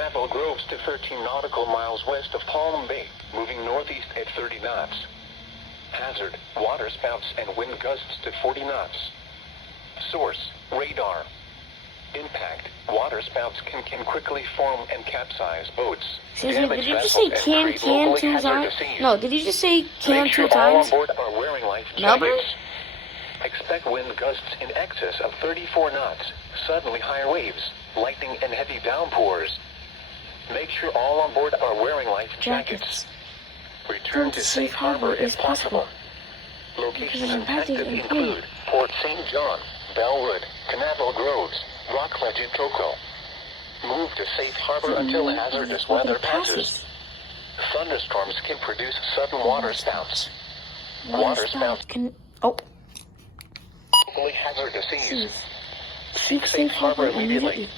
Canaveral Groves to 13 nautical miles west of Palm Bay, moving northeast at 30 knots. Hazard, waterspouts and wind gusts to 40 knots. Source, radar. Impact, waterspouts can quickly form and capsize boats. Excuse me, did you just say can two times? No, did you just say can Make two sure all times? on board are wearing life Melbourne? jackets. Expect wind gusts in excess of 34 knots, suddenly higher waves, lightning and heavy downpours. Make sure all on board are wearing life jackets. Return to safe harbor if possible. Locations impacted include Port St. John, Bellwood, Canaveral Groves, Rockledge and Toco. Move to safe harbor until hazardous weather passes. Thunderstorms can produce sudden waterspouts. Waterspouts can... Oh, locally hazardous seas. seek safe harbor immediately.